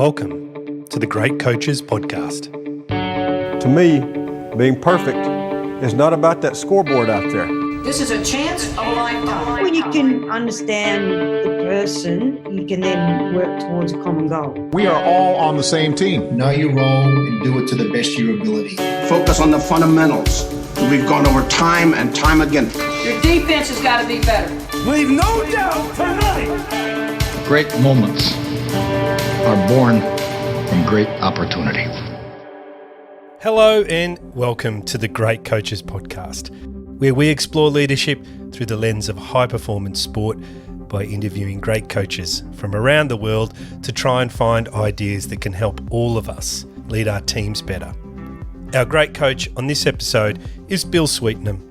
Welcome to the Great Coaches Podcast. To me, being perfect is not about that scoreboard out there. This is a chance of a lifetime. When you can understand the person, you can then work towards a common goal. We are all on the same team. Know your role and do it to the best of your ability. Focus on the fundamentals. We've gone over time and time again. Your defense has got to be better. Leave no doubt tonight. Great moments are born from great opportunity. Hello and welcome to the Great Coaches Podcast, where we explore leadership through the lens of high-performance sport by interviewing great coaches from around the world to try and find ideas that can help all of us lead our teams better. Our great coach on this episode is Bill Sweetenham.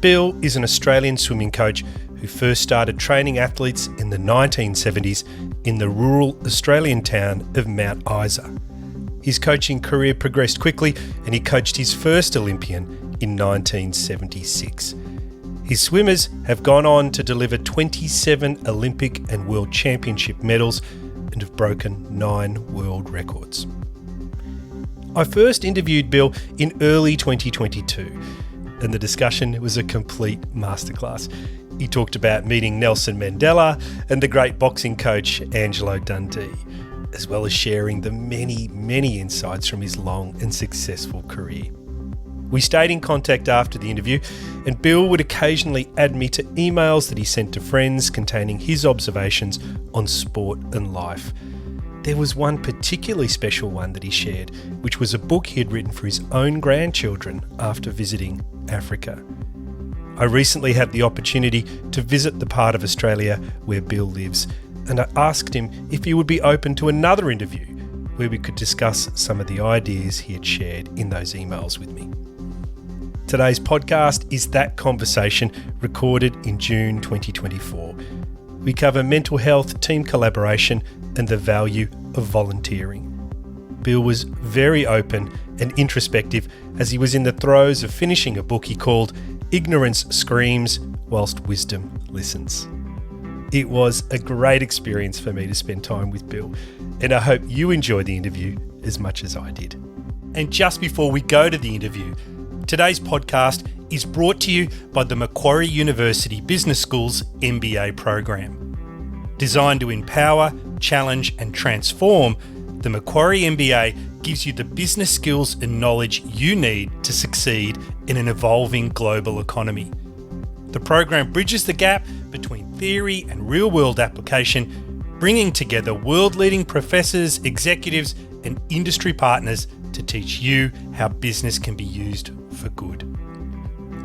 Bill is an Australian swimming coach who first started training athletes in the 1970s in the rural Australian town of Mount Isa. His coaching career progressed quickly and he coached his first Olympian in 1976. His swimmers have gone on to deliver 27 Olympic and World Championship medals and have broken 9 world records. I first interviewed Bill in early 2022 and the discussion was a complete masterclass. He talked about meeting Nelson Mandela and the great boxing coach Angelo Dundee, as well as sharing the many insights from his long and successful career. We stayed in contact after the interview, and Bill would occasionally add me to emails that he sent to friends containing his observations on sport and life. There was one particularly special one that he shared, which was a book he had written for his own grandchildren after visiting Africa. I recently had the opportunity to visit the part of Australia where Bill lives, and I asked him if he would be open to another interview where we could discuss some of the ideas he had shared in those emails with me. Today's podcast is that conversation recorded in June 2024. We cover mental health, team collaboration, and the value of volunteering. Bill was very open and introspective as he was in the throes of finishing a book he called Ignorance Screams Whilst Wisdom Listens. It was a great experience for me to spend time with Bill, and I hope you enjoyed the interview as much as I did. And just before we go to the interview, today's podcast is brought to you by the Macquarie University Business School's MBA program. Designed to empower, challenge and transform, the Macquarie MBA gives you the business skills and knowledge you need to succeed in an evolving global economy. The program bridges the gap between theory and real-world application, bringing together world-leading professors, executives and industry partners to teach you how business can be used for good.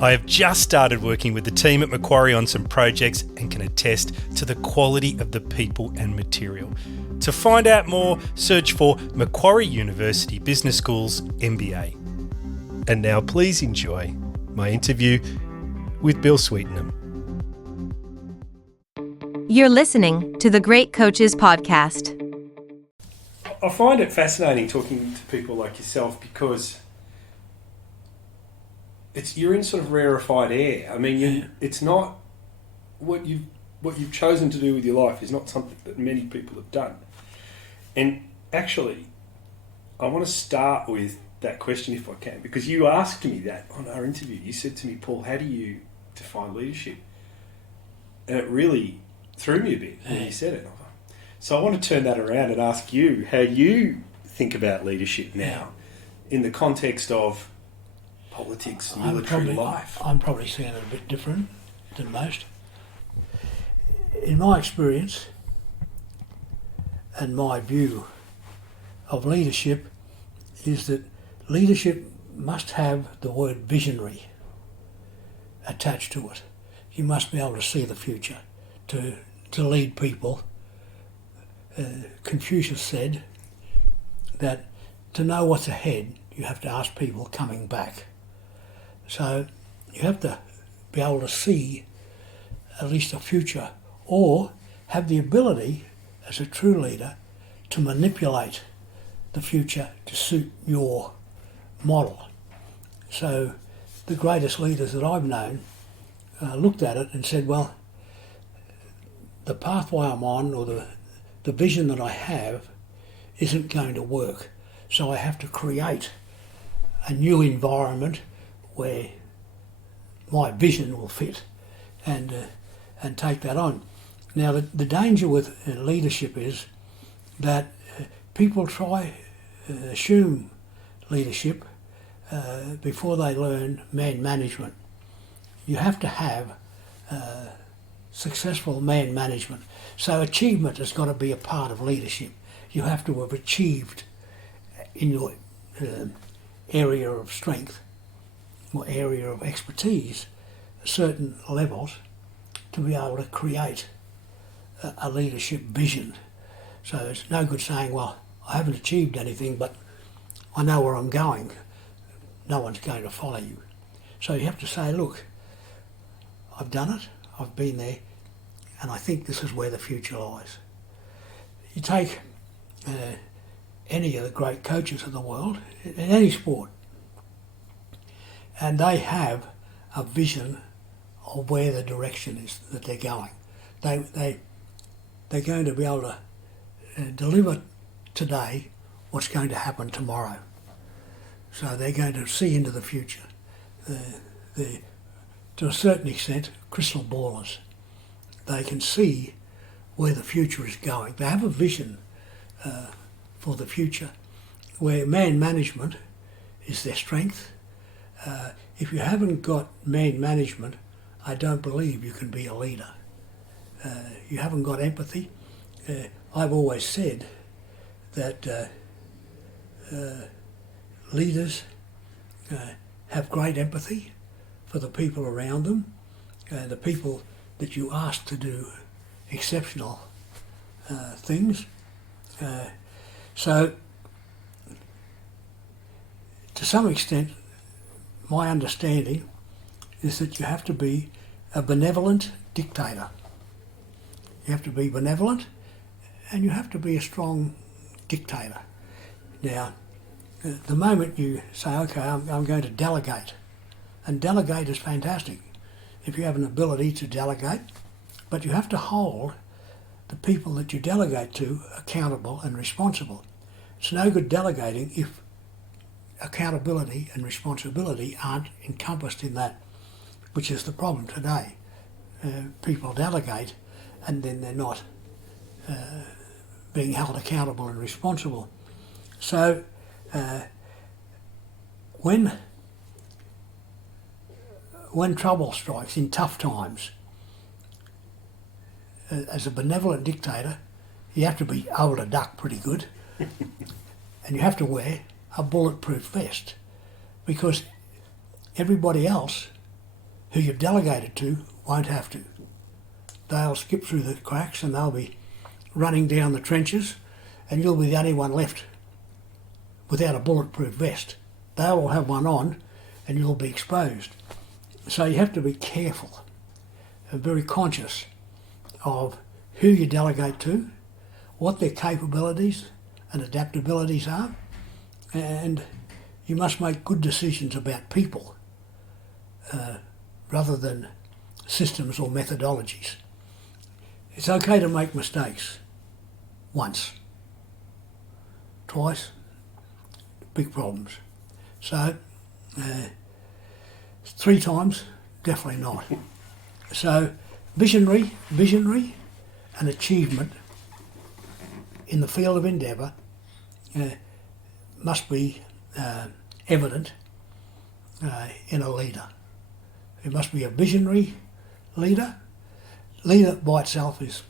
I have just started working with the team at Macquarie on some projects and can attest to the quality of the people and material. To find out more, search for Macquarie University Business School's MBA. And now please enjoy my interview with Bill Sweetenham. You're listening to the Great Coaches Podcast. I find it fascinating talking to people like yourself because you're in sort of rarefied air. I mean, it's not what you've chosen to do with your life is not something that many people have done. And actually, I want to start with that question if I can, because you asked me that on our interview. You said to me, Paul, how do you define leadership? And it really threw me a bit when you said it. So I want to turn that around and ask you how you think about leadership now in the context of politics, military life. I'm probably seeing it a bit different than most. In my experience and my view of leadership is that leadership must have the word visionary attached to it. You must be able to see the future, to lead people. Confucius said that to know what's ahead, you have to ask people coming back. So you have to be able to see at least a future or have the ability as a true leader to manipulate the future to suit your model. So the greatest leaders that I've known looked at it and said, well, the pathway I'm on or the vision that I have isn't going to work. So I have to create a new environment where my vision will fit and take that on. Now the danger with leadership is that people try assume leadership before they learn man management. You have to have successful man management. So achievement has got to be a part of leadership. You have to have achieved in your area of strength or area of expertise certain levels to be able to create a leadership vision. So it's no good saying, well, I haven't achieved anything, but I know where I'm going. No one's going to follow you. So you have to say, look, I've done it, I've been there, and I think this is where the future lies. You take any of the great coaches of the world, in any sport, and they have a vision of where the direction is that they're going. They're going to be able to deliver today what's going to happen tomorrow. So they're going to see into the future. They're, to a certain extent, crystal ballers. They can see where the future is going. They have a vision for the future, where man management is their strength. If you haven't got man management, I don't believe you can be a leader. You haven't got empathy. I've always said that leaders have great empathy for the people around them, the people that you ask to do exceptional things. So, to some extent, my understanding is that you have to be a benevolent dictator. You have to be benevolent and you have to be a strong dictator. Now, the moment you say, okay, I'm going to delegate, and delegate is fantastic if you have an ability to delegate, but you have to hold the people that you delegate to accountable and responsible. It's no good delegating if accountability and responsibility aren't encompassed in that, which is the problem today. People delegate and then they're not being held accountable and responsible. So when trouble strikes in tough times, as a benevolent dictator, you have to be able to duck pretty good and you have to wear a bulletproof vest, because everybody else who you've delegated to won't have to. They'll skip through the cracks and they'll be running down the trenches and you'll be the only one left without a bulletproof vest. They'll all have one on and you'll be exposed. So you have to be careful and very conscious of who you delegate to, what their capabilities and adaptabilities are, and you must make good decisions about people rather than systems or methodologies. It's okay to make mistakes once, twice, big problems. So 3 times, definitely not. So visionary and achievement in the field of endeavour must be evident in a leader. It must be a visionary leader. Leader by itself is,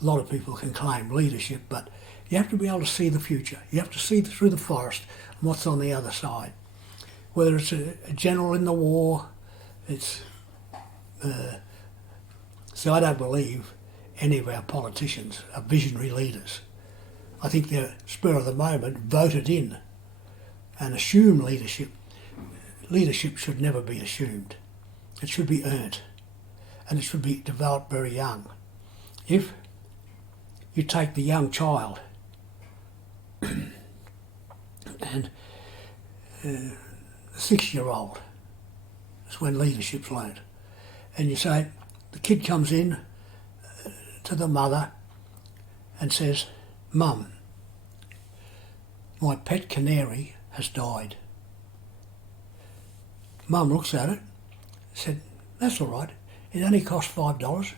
a lot of people can claim leadership, but you have to be able to see the future. You have to see through the forest and what's on the other side. Whether it's a general in the war, so I don't believe any of our politicians are visionary leaders. I think they're spur of the moment voted in and assume leadership. Leadership should never be assumed. It should be earned and it should be developed very young. If you take the young child and 6-year-old is when leadership's learned, and you say, the kid comes in to the mother and says, Mum, my pet canary has died. Mum looks at it, said, that's all right. It only cost $5.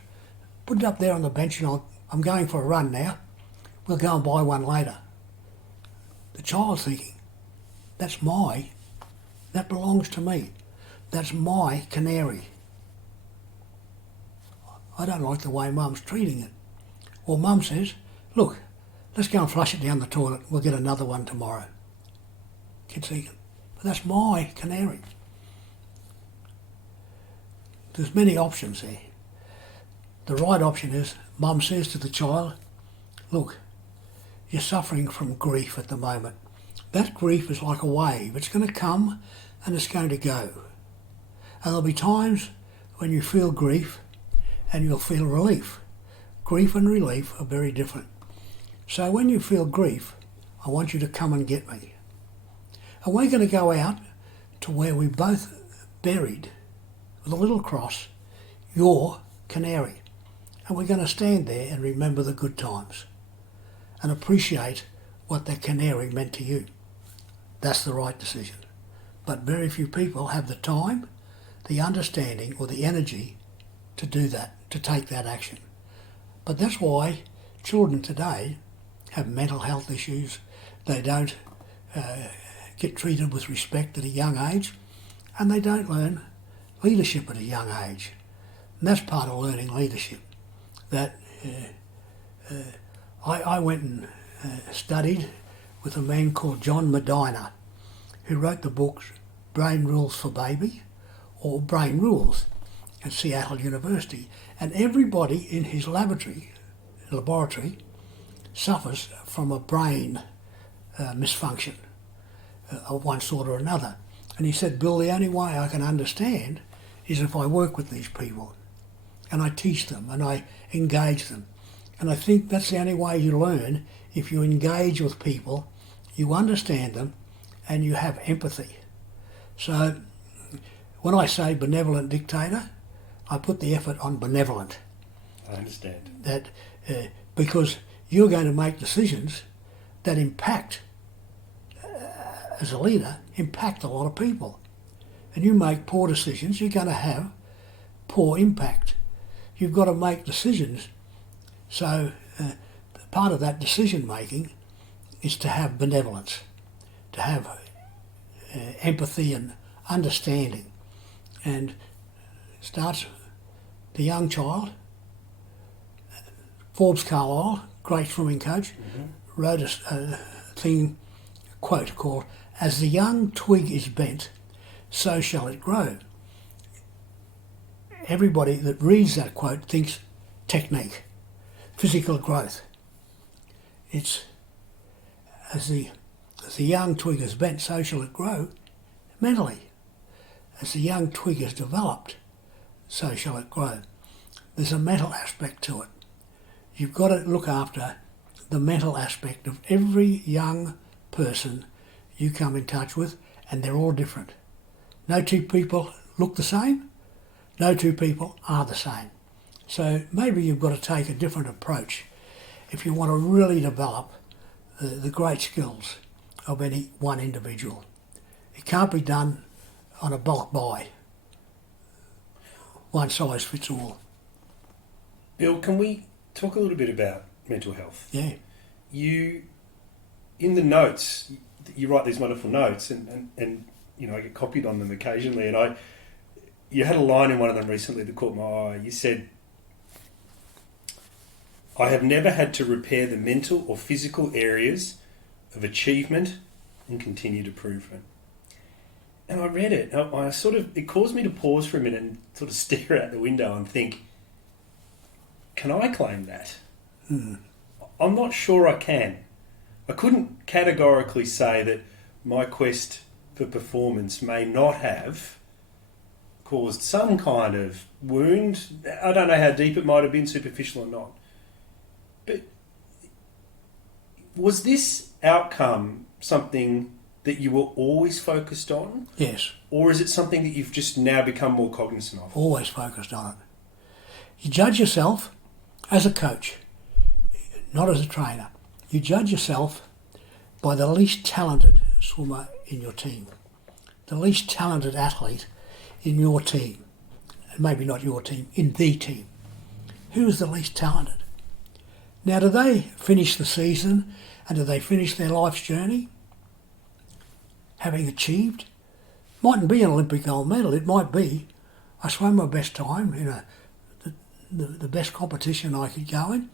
Put it up there on the bench and I'm going for a run now. We'll go and buy one later. The child's thinking, that belongs to me. That's my canary. I don't like the way Mum's treating it. Or Mum says, look, let's go and flush it down the toilet. We'll get another one tomorrow. Kid's thinking, but that's my canary. There's many options there. The right option is Mum says to the child, look, you're suffering from grief at the moment. That grief is like a wave. It's going to come and it's going to go. And there'll be times when you feel grief and you'll feel relief. Grief and relief are very different. So when you feel grief, I want you to come and get me. And we're going to go out to where we both buried, with a little cross, your canary. And we're going to stand there and remember the good times and appreciate what that canary meant to you. That's the right decision. But very few people have the time, the understanding or the energy to do that, to take that action. But that's why children today have mental health issues. They don't get treated with respect at a young age, and they don't learn leadership at a young age. And that's part of learning leadership. That I went and studied with a man called John Medina, who wrote the books Brain Rules for Baby or Brain Rules at Seattle University. And everybody in his laboratory suffers from a brain misfunction of one sort or another. And he said, Bill, the only way I can understand is if I work with these people and I teach them and I engage them. And I think that's the only way you learn. If you engage with people, you understand them and you have empathy. So when I say benevolent dictator, I put the effort on benevolent. I understand. That because you're going to make decisions that impact, as a leader, impact a lot of people. And you make poor decisions, you're going to have poor impact. You've got to make decisions. So part of that decision making is to have benevolence, to have empathy and understanding. And starts the young child. Forbes Carlyle, great swimming coach, wrote a quote called, "As the young twig is bent, so shall it grow." Everybody that reads that quote thinks technique, physical growth. It's as the young twig is bent, so shall it grow mentally. As the young twig is developed, so shall it grow. There's a mental aspect to it. You've got to look after the mental aspect of every young person you come in touch with, and they're all different. No two people look the same. No two people are the same. So maybe you've got to take a different approach if you want to really develop the great skills of any one individual. It can't be done on a bulk buy. One size fits all. Bill, can we talk a little bit about mental health? Yeah. You, in the notes, you write these wonderful notes, and you know, I get copied on them occasionally, and you had a line in one of them recently that caught my eye. You said, "I have never had to repair the mental or physical areas of achievement and continued improvement." And I read it, it caused me to pause for a minute and sort of stare out the window and think, can I claim that? I'm not sure I can. I couldn't categorically say that my quest for performance may not have caused some kind of wound. I don't know how deep it might have been, superficial or not. But was this outcome something that you were always focused on? Yes. Or is it something that you've just now become more cognizant of? Always focused on it. You judge yourself as a coach, not as a trainer. you judge yourself by the least talented swimmer in your team, the least talented athlete in your team, and maybe not your team, in the team. Who is the least talented? Now, do they finish the season and do they finish their life's journey having achieved? Mightn't be an Olympic gold medal. It might be I swam my best time in the best competition I could go in.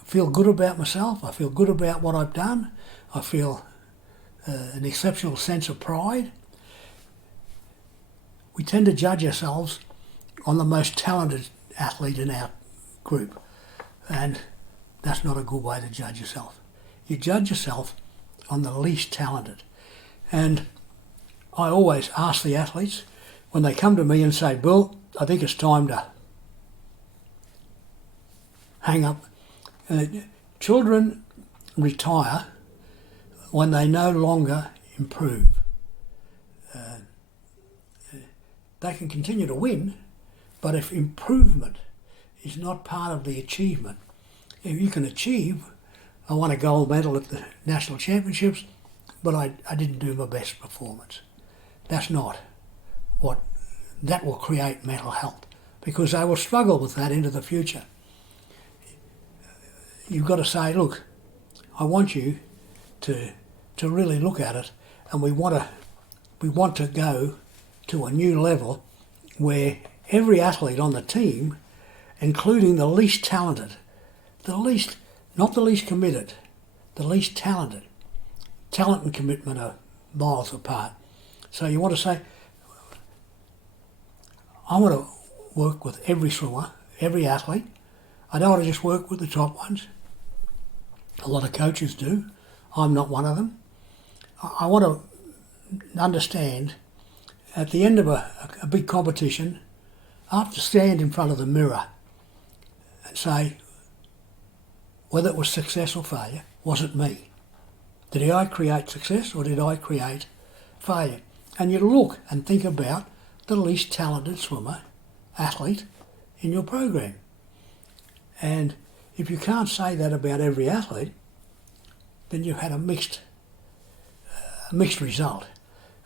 I feel good about myself. I feel good about what I've done. I feel an exceptional sense of pride. We tend to judge ourselves on the most talented athlete in our group, and that's not a good way to judge yourself. You judge yourself on the least talented. And I always ask the athletes when they come to me and say, Bill, I think it's time to hang up. Children retire when they no longer improve. They can continue to win, but if improvement is not part of the achievement, if you can achieve, I won a gold medal at the National Championships, but I didn't do my best performance. That's not what, that will create mental health, because they will struggle with that into the future. You've got to say, look, I want you to really look at it, and we want to go to a new level where every athlete on the team, including the least talented, not the least committed, the least talented. Talent and commitment are miles apart. So you want to say, I want to work with every swimmer, every athlete. I don't want to just work with the top ones. A lot of coaches do. I'm not one of them. I want to understand at the end of a big competition, I have to stand in front of the mirror and say, whether it was success or failure, was it me? Did I create success or did I create failure? And you look and think about the least talented swimmer, athlete in your program. And if you can't say that about every athlete, then you've had a mixed result.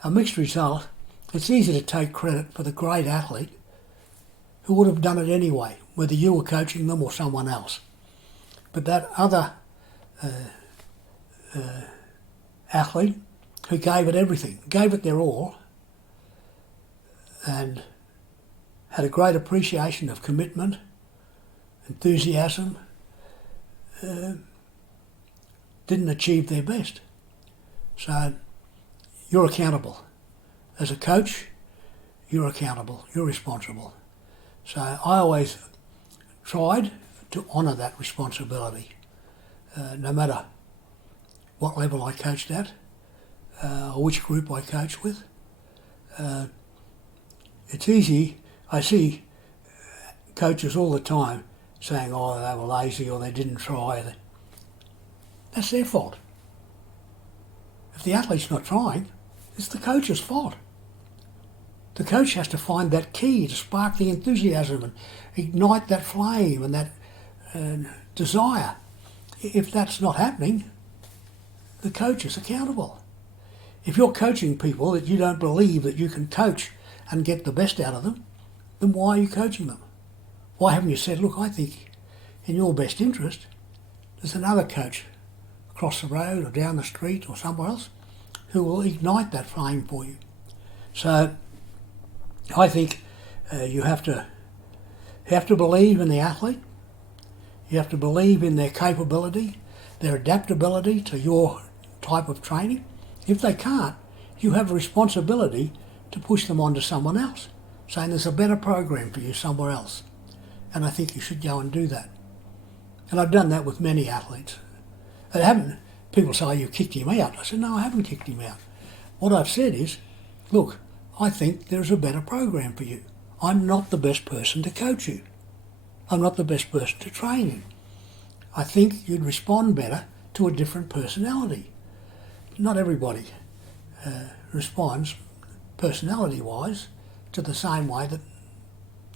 A mixed result, it's easy to take credit for the great athlete who would have done it anyway, whether you were coaching them or someone else. But that other athlete who gave it everything, gave it their all, and had a great appreciation of commitment, enthusiasm, didn't achieve their best. So you're accountable. As a coach, you're accountable, you're responsible. So I always tried to honour that responsibility, no matter what level I coached at, or which group I coached with. It's easy, I see coaches all the time saying, oh, they were lazy or they didn't try. That's their fault. If the athlete's not trying, it's the coach's fault. The coach has to find that key to spark the enthusiasm and ignite that flame and that desire. If that's not happening, the coach is accountable. If you're coaching people that you don't believe that you can coach and get the best out of them, then why are you coaching them? Why haven't you said, look, I think in your best interest, there's another coach across the road or down the street or somewhere else who will ignite that flame for you. So I think you have to believe in the athlete. You have to believe in their capability, their adaptability to your type of training. If they can't, you have a responsibility to push them on to someone else, saying there's a better program for you somewhere else. And I think you should go and do that. And I've done that with many athletes. People say, oh, you kicked him out. I said, no, I haven't kicked him out. What I've said is, look, I think there's a better program for you. I'm not the best person to coach you. I'm not the best person to train you. I think you'd respond better to a different personality. Not everybody responds personality-wise to the same way that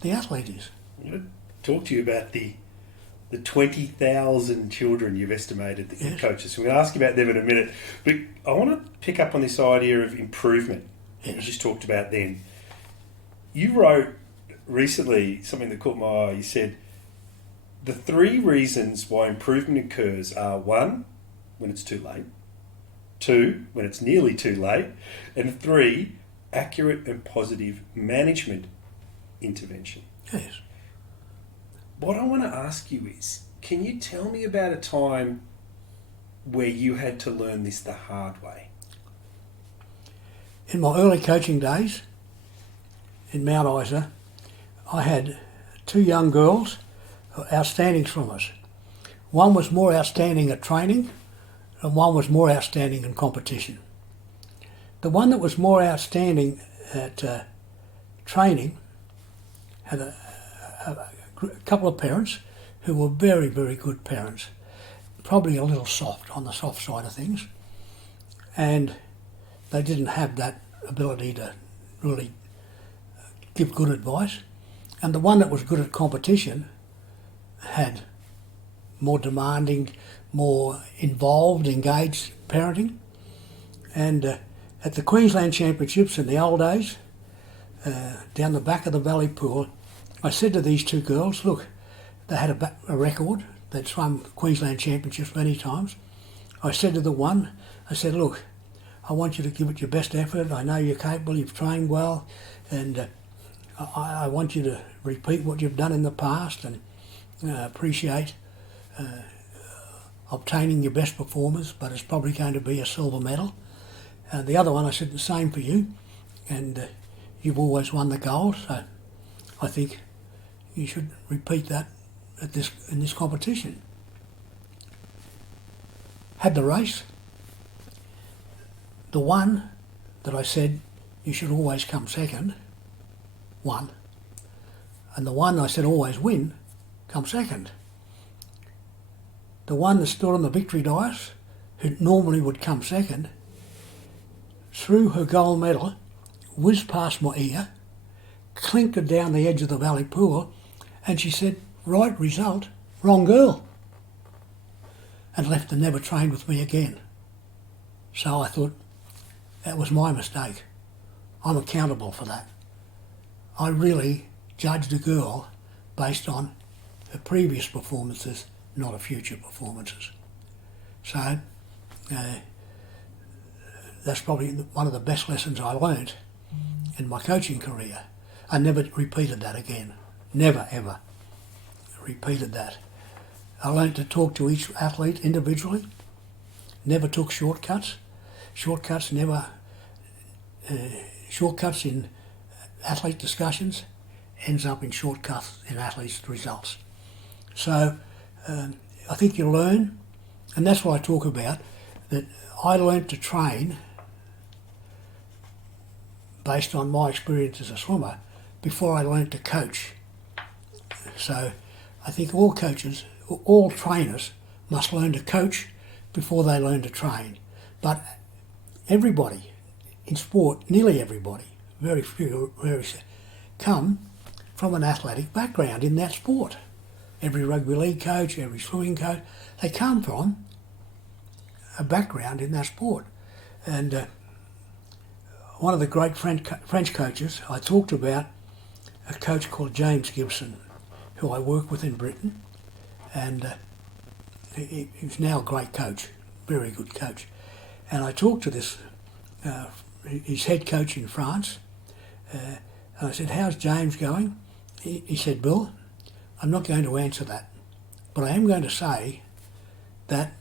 the athlete is. I want to talk to you about the the 20,000 children you've estimated that you coach. So we're going to ask you about them in a minute. But I want to pick up on this idea of improvement that you just talked about then. You wrote recently something that caught my eye. You said, the 3 reasons why improvement occurs are 1, when it's too late, 2, when it's nearly too late, and 3, accurate and positive management intervention. Yes. What I want to ask you is, can you tell me about a time where you had to learn this the hard way? In my early coaching days in Mount Isa, I had 2 young girls, outstanding swimmers. One was more outstanding at training and one was more outstanding in competition. The one that was more outstanding at training had a couple of parents who were very, very good parents, probably a little soft, on the soft side of things, and they didn't have that ability to really give good advice. And the one that was good at competition had more demanding, more involved, engaged parenting. And at the Queensland Championships in the old days, down the back of the Valley Pool, I said to these 2 girls, look, they had a record, they'd swum Queensland Championships many times. I said to the one, I said, look, I want you to give it your best effort. I know you're capable, you've trained well, and I want you to repeat what you've done in the past and appreciate obtaining your best performance, but it's probably going to be a silver medal. The other one, I said the same for you, and you've always won the gold, so I think you should repeat that in this competition. Had the race. The one that I said you should always come second, won. And the one I said always win, come second. The one that stood on the victory dais, who normally would come second, threw her gold medal, whizzed past my ear, clinked it down the edge of the Valley Pool, and she said, right result, wrong girl, and left and never trained with me again. So I thought, that was my mistake. I'm accountable for that. I really judged a girl based on her previous performances, not her future performances. So that's probably one of the best lessons I learned in my coaching career. I never repeated that again. Never, ever repeated that. I learned to talk to each athlete individually. Never took shortcuts. Shortcuts in athlete discussions ends up in shortcuts in athletes' results. So I think you learn, and that's what I talk about, that I learned to train based on my experience as a swimmer before I learned to coach. So I think all coaches, all trainers must learn to coach before they learn to train. But everybody in sport, nearly everybody, very few, come from an athletic background in that sport. Every rugby league coach, every swimming coach, they come from a background in that sport. And one of the great French coaches, I talked about a coach called James Gibson, who I work with in Britain, and he's now a great coach, very good coach. And I talked to this, his head coach in France, and I said, how's James going? He said, Bill, I'm not going to answer that, but I am going to say that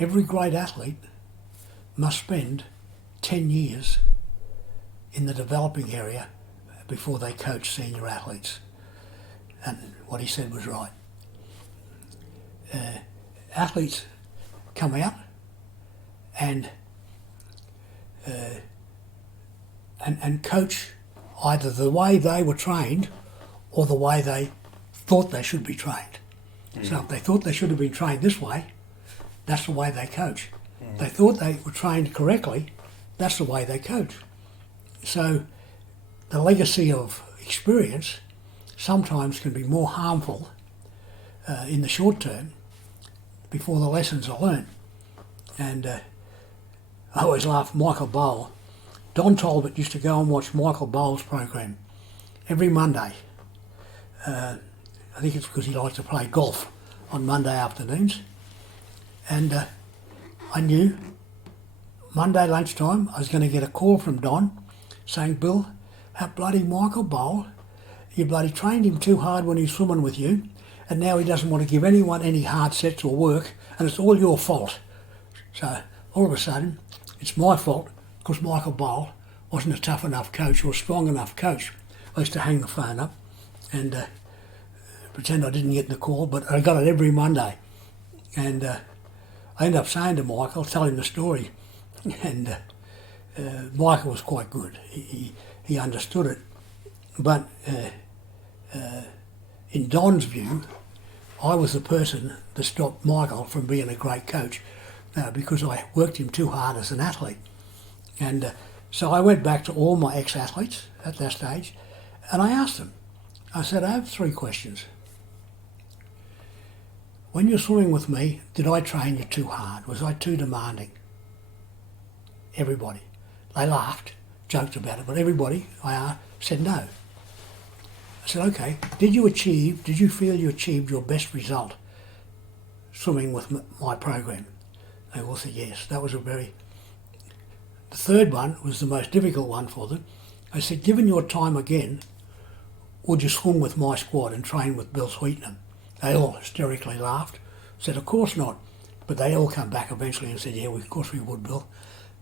every great athlete must spend 10 years in the developing area before they coach senior athletes. And what he said was right. Athletes come out and coach either the way they were trained or the way they thought they should be trained. So if they thought they should have been trained this way, that's the way they coach. They thought they were trained correctly, that's the way they coach. So the legacy of experience sometimes can be more harmful in the short term before the lessons are learned. And I always laugh, Michael Bowl. Don Talbot used to go and watch Michael Bowl's program every Monday. I think it's because he liked to play golf on Monday afternoons. And I knew Monday lunchtime I was going to get a call from Don saying, Bill, that bloody Michael Bowl, you bloody trained him too hard when he was swimming with you, and now he doesn't want to give anyone any hard sets or work, and it's all your fault. So all of a sudden, it's my fault because Michael Bowl wasn't a tough enough coach or a strong enough coach. I used to hang the phone up and pretend I didn't get the call, but I got it every Monday. And I ended up saying to Michael, tell him the story, and Michael was quite good. He understood it. But in Don's view, I was the person that stopped Michael from being a great coach because I worked him too hard as an athlete. And so I went back to all my ex-athletes at that stage and I asked them, I said, I have 3 questions. When you're swimming with me, did I train you too hard? Was I too demanding? Everybody. They laughed, joked about it, but everybody I asked said no. I said, okay, did you feel you achieved your best result swimming with my program? They all said yes. That was the third one was the most difficult one for them. I said, given your time again, would you swim with my squad and train with Bill Sweetenham? They all hysterically laughed, said, of course not. But they all come back eventually and said, yeah, of course we would, Bill.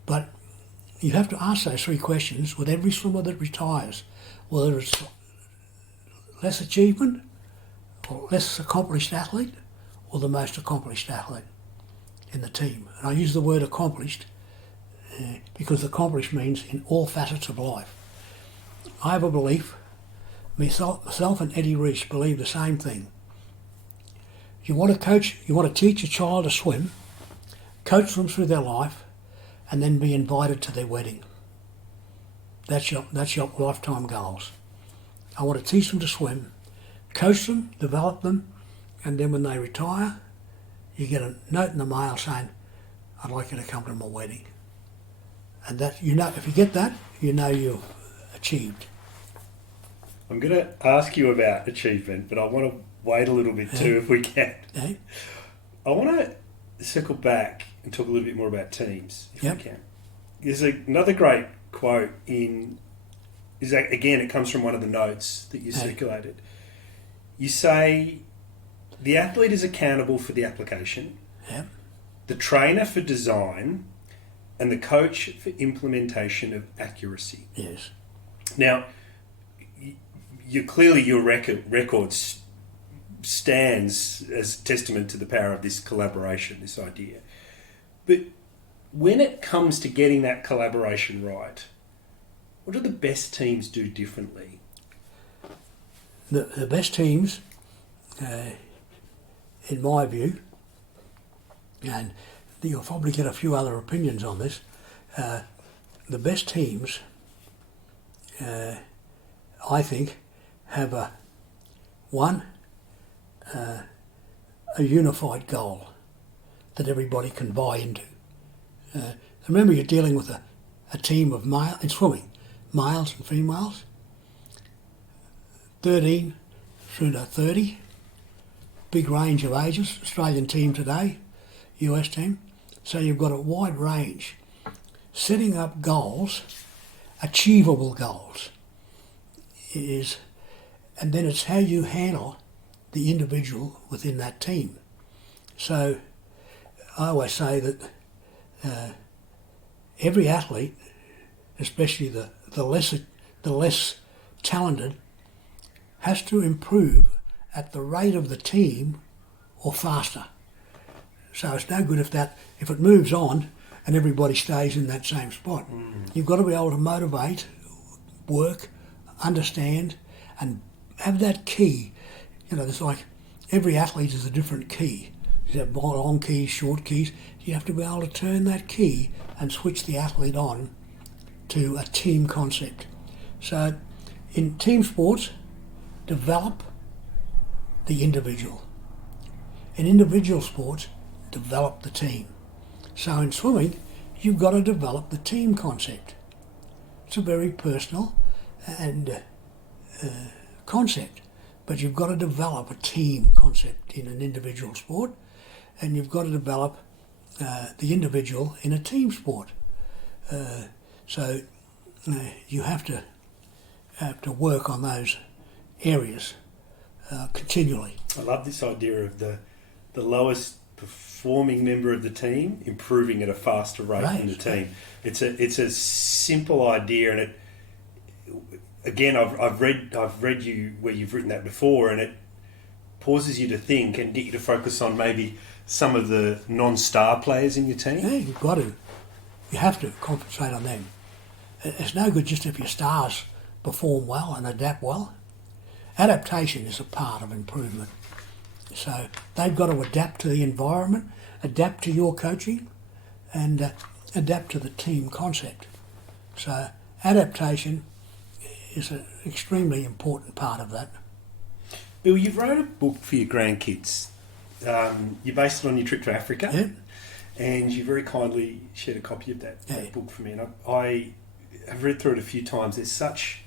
But you have to ask those 3 questions with every swimmer that retires, whether it's less achievement or less accomplished athlete or the most accomplished athlete in the team. And I use the word accomplished because accomplished means in all facets of life. I have a belief, myself and Eddie Reese believe the same thing. You want to teach a child to swim, coach them through their life, and then be invited to their wedding. That's your lifetime goals. I want to teach them to swim, coach them, develop them, and then when they retire, you get a note in the mail saying, I'd like you to come to my wedding. And that, if you get that, you've achieved. I'm going to ask you about achievement, but I want to wait a little bit too, if we can. Yeah. I want to circle back and talk a little bit more about teams, if we can. There's another great quote again, it comes from one of the notes that you circulated. You say, the athlete is accountable for the application, the trainer for design, and the coach for implementation of accuracy. Yes. Now, your record stands as testament to the power of this collaboration, this idea. But when it comes to getting that collaboration right, what do the best teams do differently? The best teams, in my view, and you'll probably get a few other opinions on this, the best teams, I think, have a unified goal that everybody can buy into. Remember, you're dealing with a team of in swimming, males and females, 13 through to 30, big range of ages, Australian team today, US team. So you've got a wide range. Setting up goals, achievable goals, and then it's how you handle the individual within that team. So I always say that every athlete, especially the less talented, has to improve at the rate of the team or faster. So it's no good if it moves on and everybody stays in that same spot. You've got to be able to motivate, work, understand, and have that key. There's like every athlete is a different key. You have long keys, short keys. You have to be able to turn that key and switch the athlete on to a team concept. So in team sports, develop the individual. In individual sports, develop the team. So in swimming, you've got to develop the team concept. It's a very personal and concept, but you've got to develop a team concept in an individual sport, and you've got to develop the individual in a team sport. So you have to work on those areas continually. I love this idea of the lowest performing member of the team improving at a faster rate than the team. It's a simple idea, and it again I've read you where you've written that before, and it pauses you to think and get you to focus on maybe some of the non-star players in your team. Yeah, you've got to. You have to concentrate on them. It's no good just if your stars perform well and adapt well. Adaptation is a part of improvement. So they've got to adapt to the environment, adapt to your coaching, and adapt to the team concept. So adaptation is an extremely important part of that. Bill, you've wrote a book for your grandkids. You based it on your trip to Africa, and you very kindly shared a copy of that book for me. And I have read through it a few times. There's such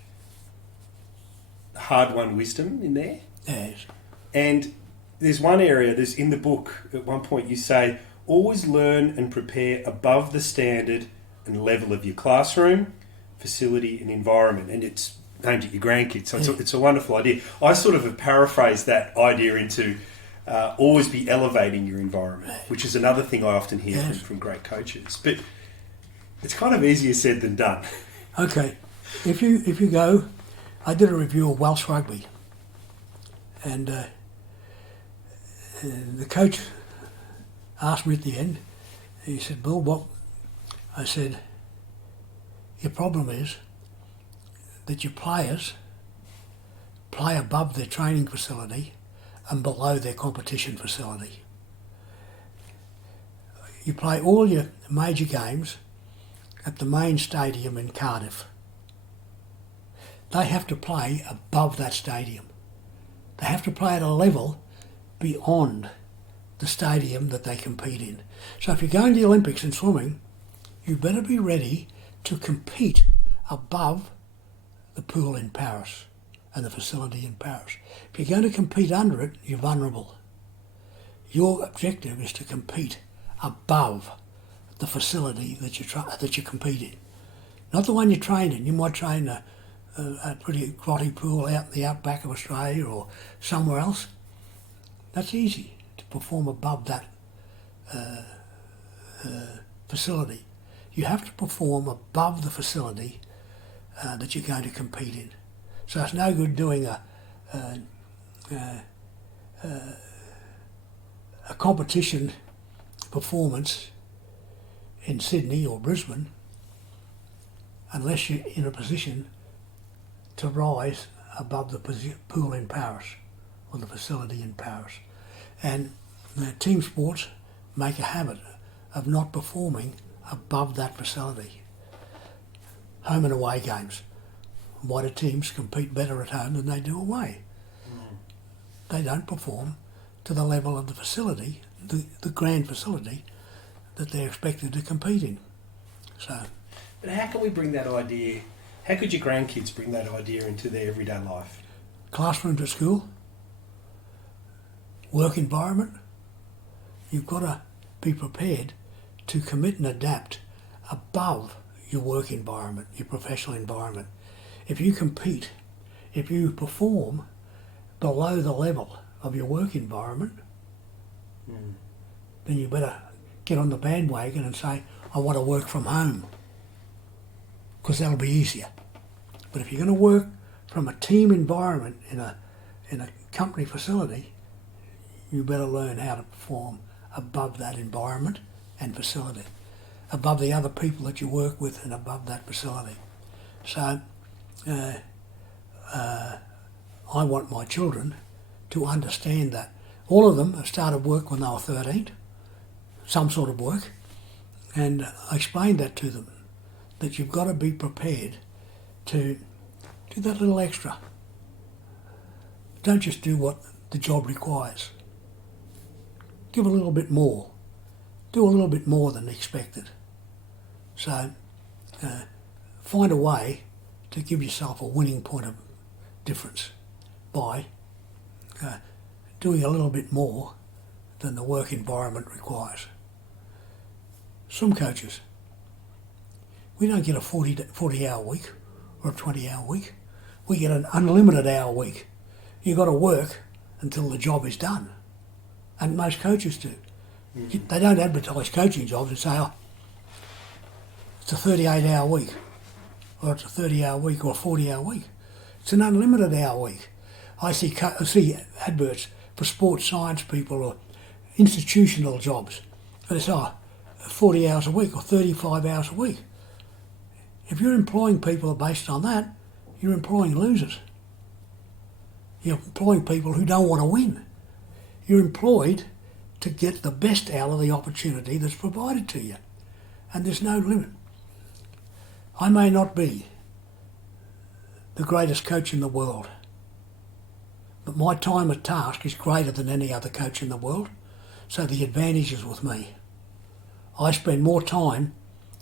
hard-won wisdom in there. Yes. And there's one area, there's in the book, at one point you say, always learn and prepare above the standard and level of your classroom, facility and environment. And it's aimed at your grandkids, so it's a wonderful idea. I sort of have paraphrased that idea into always be elevating your environment, which is another thing I often hear from great coaches. But it's kind of easier said than done. Okay. If you go, I did a review of Welsh rugby, and the coach asked me at the end, he said, Bill, what? I said, your problem is that your players play above their training facility and below their competition facility. You play all your major games at the main stadium in Cardiff. They have to play above that stadium. They have to play at a level beyond the stadium that they compete in. So if you're going to the Olympics in swimming, you better be ready to compete above the pool in Paris and the facility in Paris. If you're going to compete under it, you're vulnerable. Your objective is to compete above the facility that you compete in. Not the one you train in. You might train a pretty grotty pool out in the outback of Australia or somewhere else. That's easy to perform above that facility. You have to perform above the facility that you're going to compete in. So it's no good doing a competition performance in Sydney or Brisbane unless you're in a position to rise above the pool in Paris or the facility in Paris. And team sports make a habit of not performing above that facility. Home and away games. Why do teams compete better at home than they do away? They don't perform to the level of the facility, the grand facility that they're expected to compete in. So, but how can we bring that idea, how could your grandkids bring that idea into their everyday life? Classrooms at school, work environment, you've got to be prepared to commit and adapt above your work environment, your professional environment. If you compete, if you perform below the level of your work environment, then you better get on the bandwagon and say, I want to work from home, because that'll be easier. But if you're going to work from a team environment in a company facility, you better learn how to perform above that environment and facility, above the other people that you work with and above that facility. So I want my children to understand that. All of them have started work when they were 13, some sort of work, and I explained that to them, that you've got to be prepared to do that little extra. Don't just do what the job requires. give a little bit more. Do a little bit more than expected. So find a way to give yourself a winning point of difference by doing a little bit more than the work environment requires. Some coaches, we don't get a 40-hour week or a 20-hour week. We get an unlimited hour week. You've got to work until the job is done. And most coaches do. They don't advertise coaching jobs and say, oh, it's a 38-hour week, or it's a 30-hour week, or a 40-hour week. It's an unlimited hour week. I see adverts for sports science people or institutional jobs. And it's 40 hours a week or 35 hours a week. If you're employing people based on that, you're employing losers. You're employing people who don't want to win. You're employed to get the best out of the opportunity that's provided to you. And there's no limit. I may not be the greatest coach in the world, but my time at task is greater than any other coach in the world, so the advantage is with me. I spend more time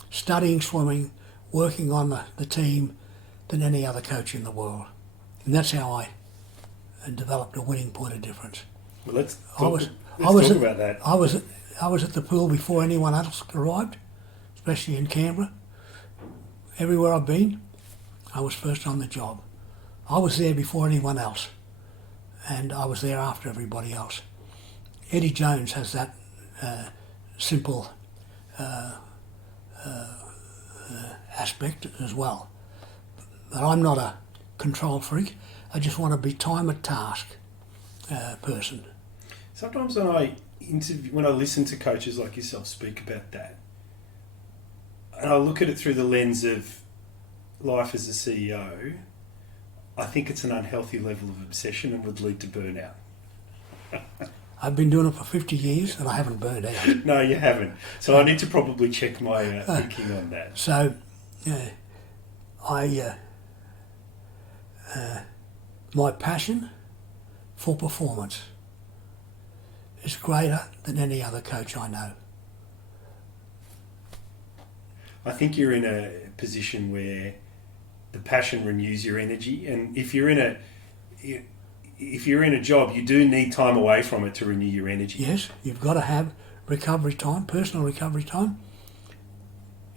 studying swimming, working on the team, than any other coach in the world. And that's how I developed a winning point of difference. Well, let's talk about that. I was at the pool before anyone else arrived, especially in Canberra. Everywhere I've been, I was first on the job. I was there before anyone else, and I was there after everybody else. Eddie Jones has that simple aspect as well. But I'm not a control freak. I just want to be time at task person. Sometimes when I listen to coaches like yourself speak about that, and I look at it through the lens of life as a CEO, I think it's an unhealthy level of obsession and would lead to burnout. I've been doing it for 50 years and I haven't burned out. No, you haven't. So I need to probably check my thinking on that. So my passion for performance is greater than any other coach I know. I think you're in a position where the passion renews your energy, and if you're in a job, you do need time away from it to renew your energy. Yes, you've got to have recovery time, personal recovery time.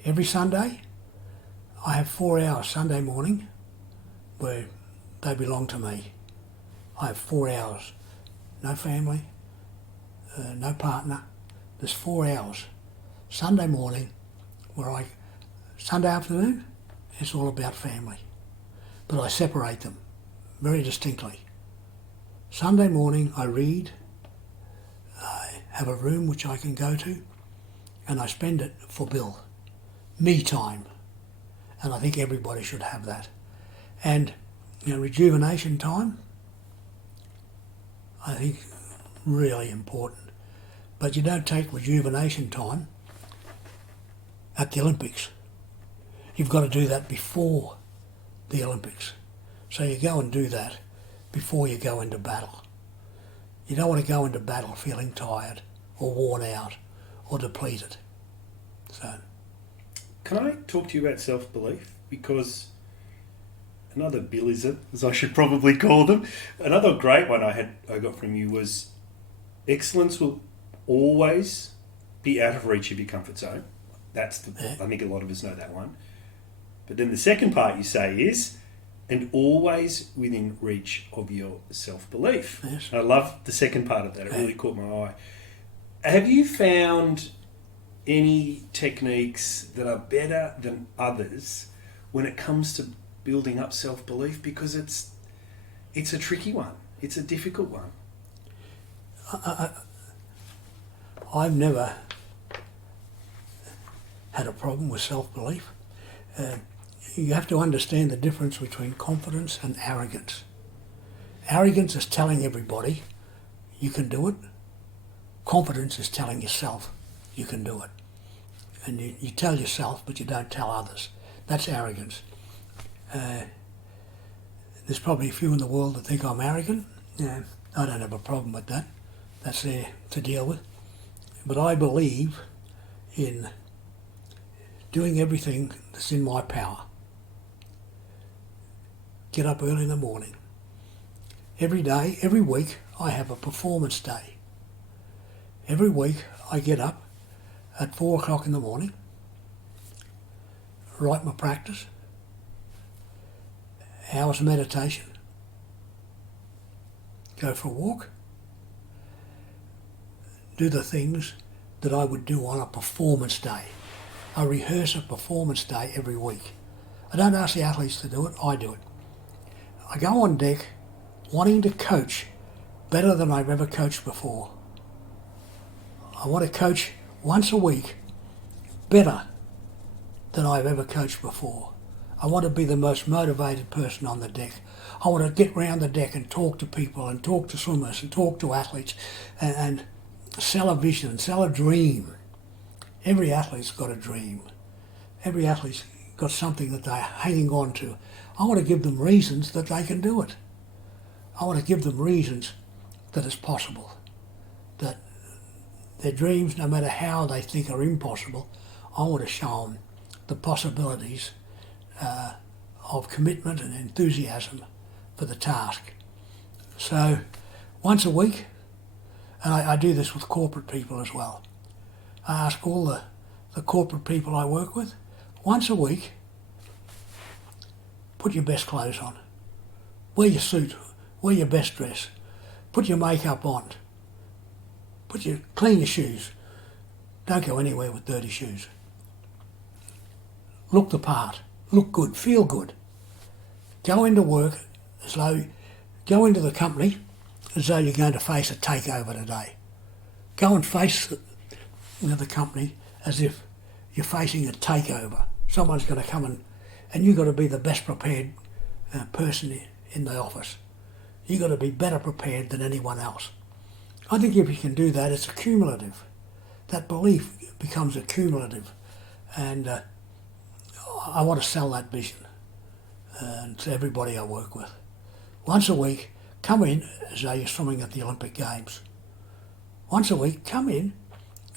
Every Sunday, I have 4 hours Sunday morning where they belong to me. I have 4 hours, no family, no partner. There's 4 hours Sunday morning where Sunday afternoon, it's all about family. But I separate them very distinctly. Sunday morning I read, I have a room which I can go to, and I spend it for Bill. Me time. And I think everybody should have that. And rejuvenation time, I think really important. But you don't take rejuvenation time at the Olympics. You've got to do that before the Olympics. So you go and do that before you go into battle. You don't want to go into battle feeling tired or worn out or depleted. So, can I talk to you about self-belief? Because another Billism, as I should probably call them, another great one I got from you was excellence will always be out of reach of your comfort zone. I think a lot of us know that one. But then the second part you say is, and always within reach of your self-belief. Yes. And I love the second part of that. It really caught my eye. Have you found any techniques that are better than others when it comes to building up self-belief? Because it's a tricky one. It's a difficult one. I've never had a problem with self-belief. You have to understand the difference between confidence and arrogance. Arrogance is telling everybody you can do it. Confidence is telling yourself you can do it. And you tell yourself, but you don't tell others. That's arrogance. There's probably a few in the world that think I'm arrogant. I don't have a problem with that. That's there to deal with. But I believe in doing everything that's in my power. Get up early in the morning. Every day, every week, I have a performance day. Every week, I get up at 4 o'clock in the morning, write my practice, hours of meditation, go for a walk, do the things that I would do on a performance day. I rehearse a performance day every week. I don't ask the athletes to do it, I do it. I go on deck wanting to coach better than I've ever coached before. I want to coach once a week better than I've ever coached before. I want to be the most motivated person on the deck. I want to get round the deck and talk to people and talk to swimmers and talk to athletes and sell a vision, sell a dream. Every athlete's got a dream. Every athlete's got something that they're hanging on to. I want to give them reasons that they can do it. I want to give them reasons that it's possible, that their dreams, no matter how they think are impossible, I want to show them the possibilities of commitment and enthusiasm for the task. So once a week, and I do this with corporate people as well, I ask all the corporate people I work with, once a week, put your best clothes on, wear your suit, wear your best dress, put your makeup on, clean your shoes, don't go anywhere with dirty shoes. Look the part, look good, feel good. Go into work as though, go into the company as though you're going to face a takeover today. Go and face the company as if you're facing a takeover. Someone's going to come and you've got to be the best prepared person in the office. You've got to be better prepared than anyone else. I think if you can do that, it's accumulative. That belief becomes accumulative. And I want to sell that vision to everybody I work with. Once a week, come in as though you're swimming at the Olympic Games. Once a week, come in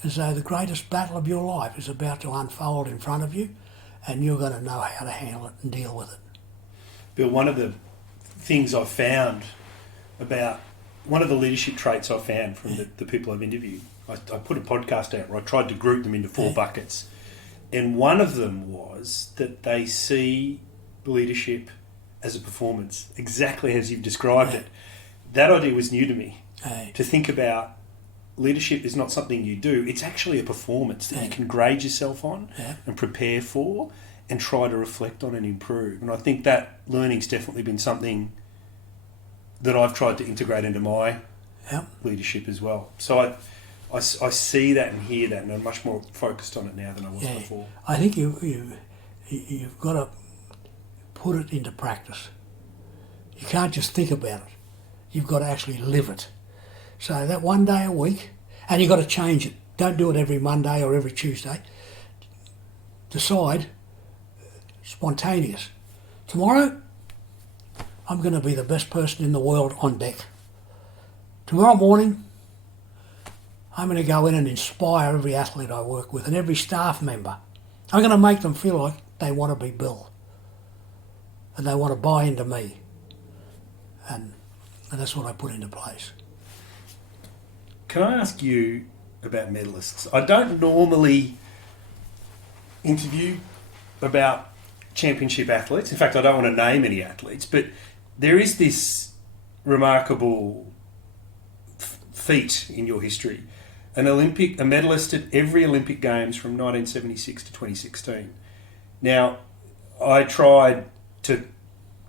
as though the greatest battle of your life is about to unfold in front of you, and you're going to know how to handle it and deal with it. Bill, one of the things I've found about, one of the leadership traits I've found from the people I've interviewed, I put a podcast out where I tried to group them into 4 buckets. And one of them was that they see leadership as a performance, exactly as you've described it. That idea was new to me, to think about leadership is not something you do, it's actually a performance that you can grade yourself on and prepare for and try to reflect on and improve. And I think that learning's definitely been something that I've tried to integrate into my leadership as well. So I see that and hear that, and I'm much more focused on it now than I was before. I think you've got to put it into practice. You can't just think about it. You've got to actually live it. So that one day a week, and you've got to change it. Don't do it every Monday or every Tuesday. Decide, spontaneous. Tomorrow, I'm going to be the best person in the world on deck. Tomorrow morning, I'm going to go in and inspire every athlete I work with and every staff member. I'm going to make them feel like they want to be Bill and they want to buy into me. And that's what I put into place. Can I ask you about medalists? I don't normally interview about championship athletes. In fact, I don't want to name any athletes, but there is this remarkable feat in your history. A medalist at every Olympic Games from 1976 to 2016. Now, I tried to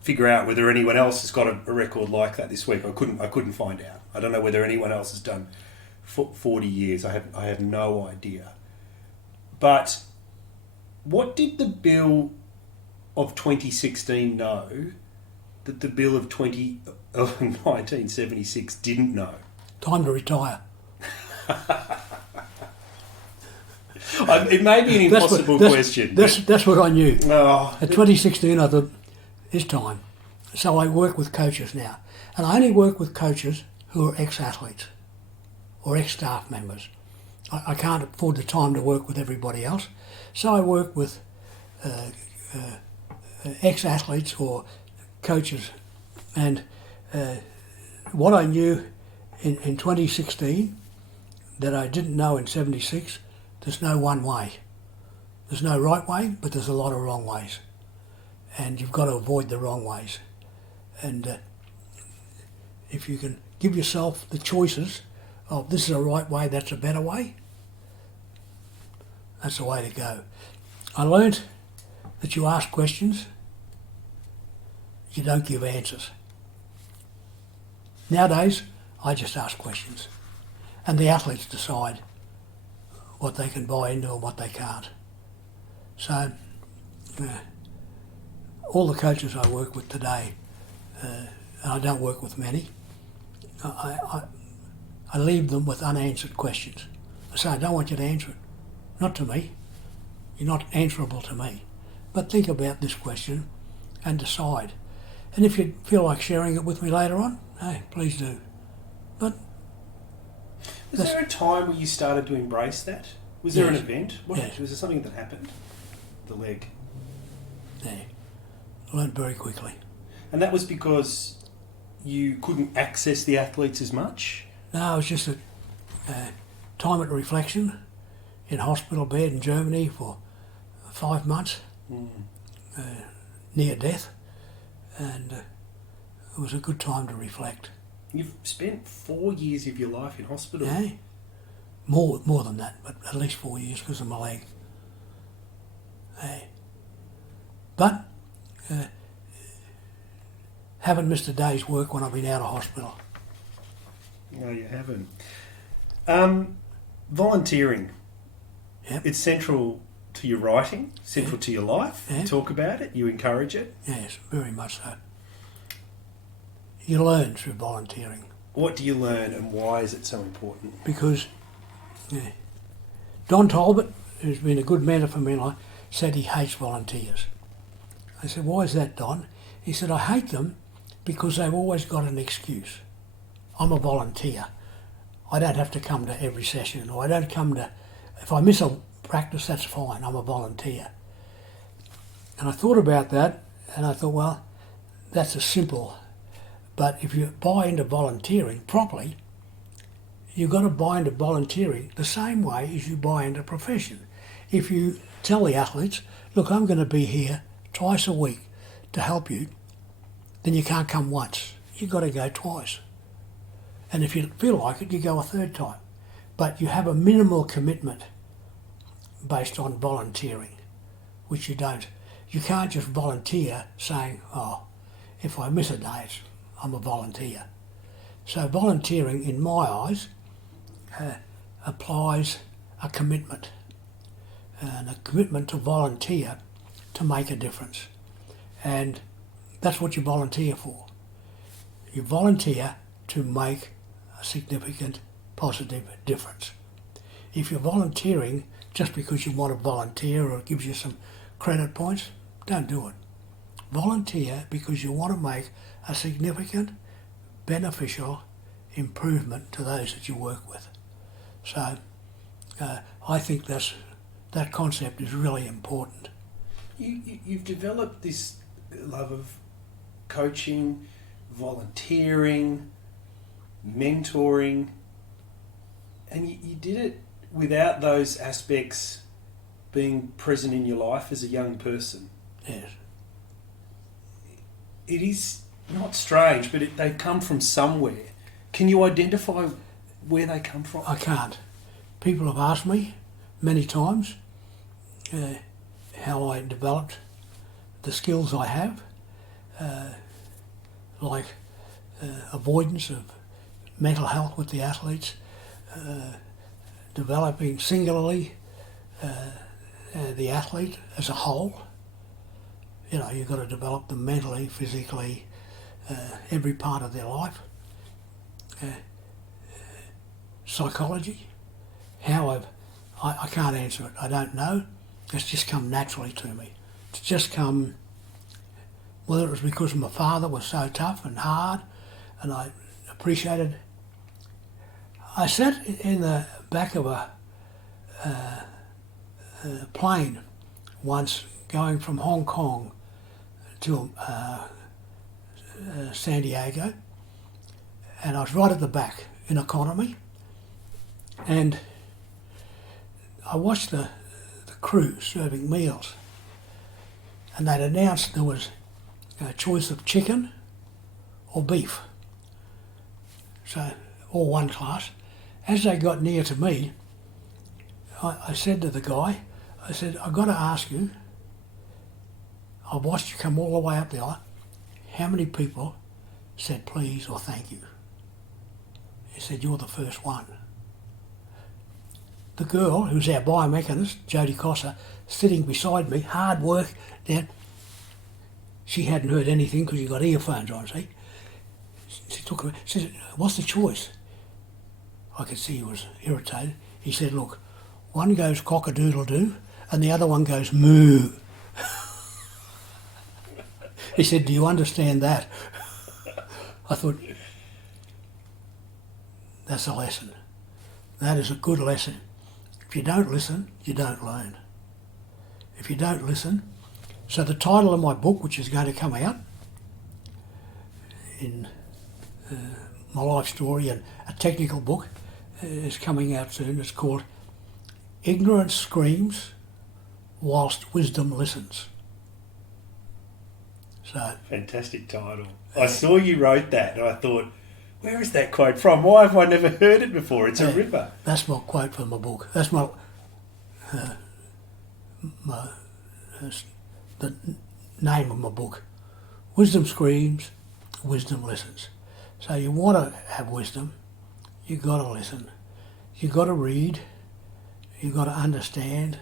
figure out whether anyone else has got a record like that this week. I couldn't find out. I don't know whether anyone else has done 40 years. I have no idea. But what did the Bill of 2016 know that the Bill of 1976 didn't know? Time to retire. It may be an impossible question. That's what I knew. Oh. At 2016, I thought, it's time. So I work with coaches now. And I only work with coaches who are ex-athletes or ex-staff members. I can't afford the time to work with everybody else. So I work with ex-athletes or coaches. And what I knew in 2016 that I didn't know in 76, there's no one way. There's no right way, but there's a lot of wrong ways. And you've got to avoid the wrong ways. And if you can give yourself the choices of this is a right way, that's a better way, that's the way to go. I learnt that you ask questions, you don't give answers. Nowadays, I just ask questions. And the athletes decide what they can buy into and what they can't. So, all the coaches I work with today, and I don't work with many, I leave them with unanswered questions. I say, I don't want you to answer it. Not to me. You're not answerable to me. But think about this question and decide. And if you feel like sharing it with me later on, hey, please do. But was there a time where you started to embrace that? Was there an Yes. event? Yes. Was there something that happened? The leg. Yeah, I learned very quickly. And that was because you couldn't access the athletes as much? No, it was just a time at reflection in hospital bed in Germany for 5 months, near death, and it was a good time to reflect. You've spent 4 years of your life in hospital. Yeah, more than that, but at least 4 years because of my leg. But haven't missed a day's work when I've been out of hospital. No, you haven't. Volunteering. Yep. It's central to your writing, central to your life. Yeah. You talk about it, you encourage it. Yes, very much so. You learn through volunteering. What do you learn and why is it so important? Because Don Talbot, who's been a good mentor for me in life, said he hates volunteers. I said, why is that, Don? He said, I hate them because they've always got an excuse. I'm a volunteer. I don't have to come to every session, or I don't come to, if I miss a practice, that's fine, I'm a volunteer. And I thought about that, and I thought, well, that's a simple, but if you buy into volunteering properly, you've got to buy into volunteering the same way as you buy into profession. If you tell the athletes, look, I'm going to be here twice a week to help you, then you can't come once. You've got to go twice. And if you feel like it, you go a third time. But you have a minimal commitment based on volunteering, which you don't. You can't just volunteer saying, oh, if I miss a day, I'm a volunteer. So volunteering, in my eyes, applies a commitment, and a commitment to volunteer to make a difference. And that's what you volunteer for. You volunteer to make a significant positive difference. If you're volunteering just because you want to volunteer or it gives you some credit points, don't do it. Volunteer because you want to make a significant, beneficial improvement to those that you work with. So I think that concept is really important. You've developed this love of coaching, volunteering, mentoring, and you did it without those aspects being present in your life as a young person. Yes. It is not strange, but they've come from somewhere. Can you identify where they come from? I can't. People have asked me many times how I developed the skills I have, like avoidance of mental health with the athletes, developing singularly the athlete as a whole. You know, you've got to develop them mentally, physically, every part of their life. Psychology, how I can't answer it. I don't know. It's just come naturally to me. It's just come, whether it was because my father was so tough and hard and I appreciated. I sat in the back of a plane once going from Hong Kong to San Diego, and I was right at the back in economy, and I watched the crew serving meals, and they'd announced there was a choice of chicken or beef, so all one class. As they got near to me, I said to the guy, I said, I've got to ask you, I watched you come all the way up the aisle, how many people said please or thank you? He said, you're the first one. The girl, who's our biomechanist, Jodie Cossa, sitting beside me, hard work, down, she hadn't heard anything because you got earphones on, see? She took her, she said, what's the choice? I could see he was irritated. He said, look, one goes cock-a-doodle-doo and the other one goes moo. He said, do you understand that? I thought, that's a lesson. That is a good lesson. If you don't listen, you don't learn. If you don't listen, so the title of my book, which is going to come out in my life story and a technical book, is coming out soon. It's called Ignorance Screams Whilst Wisdom Listens. So, fantastic title. I saw you wrote that and I thought, where is that quote from? Why have I never heard it before? It's a ripper. That's my quote from my book. That's the name of my book. Wisdom Screams, Wisdom Listens. So you want to have wisdom, you got to listen. You got to read, you got to understand,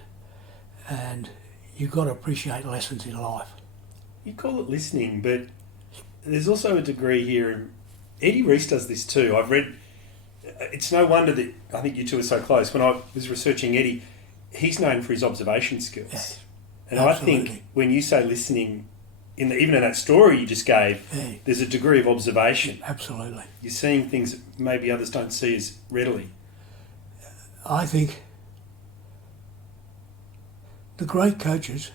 and you got to appreciate lessons in life. You call it listening, but there's also a degree here, and Eddie Reese does this too. I've read, it's no wonder that I think you two are so close. When I was researching Eddie, he's known for his observation skills. Yeah, and absolutely. I think when you say listening, even in that story you just gave, there's a degree of observation. Absolutely. You're seeing things that maybe others don't see as readily. I think the great coaches,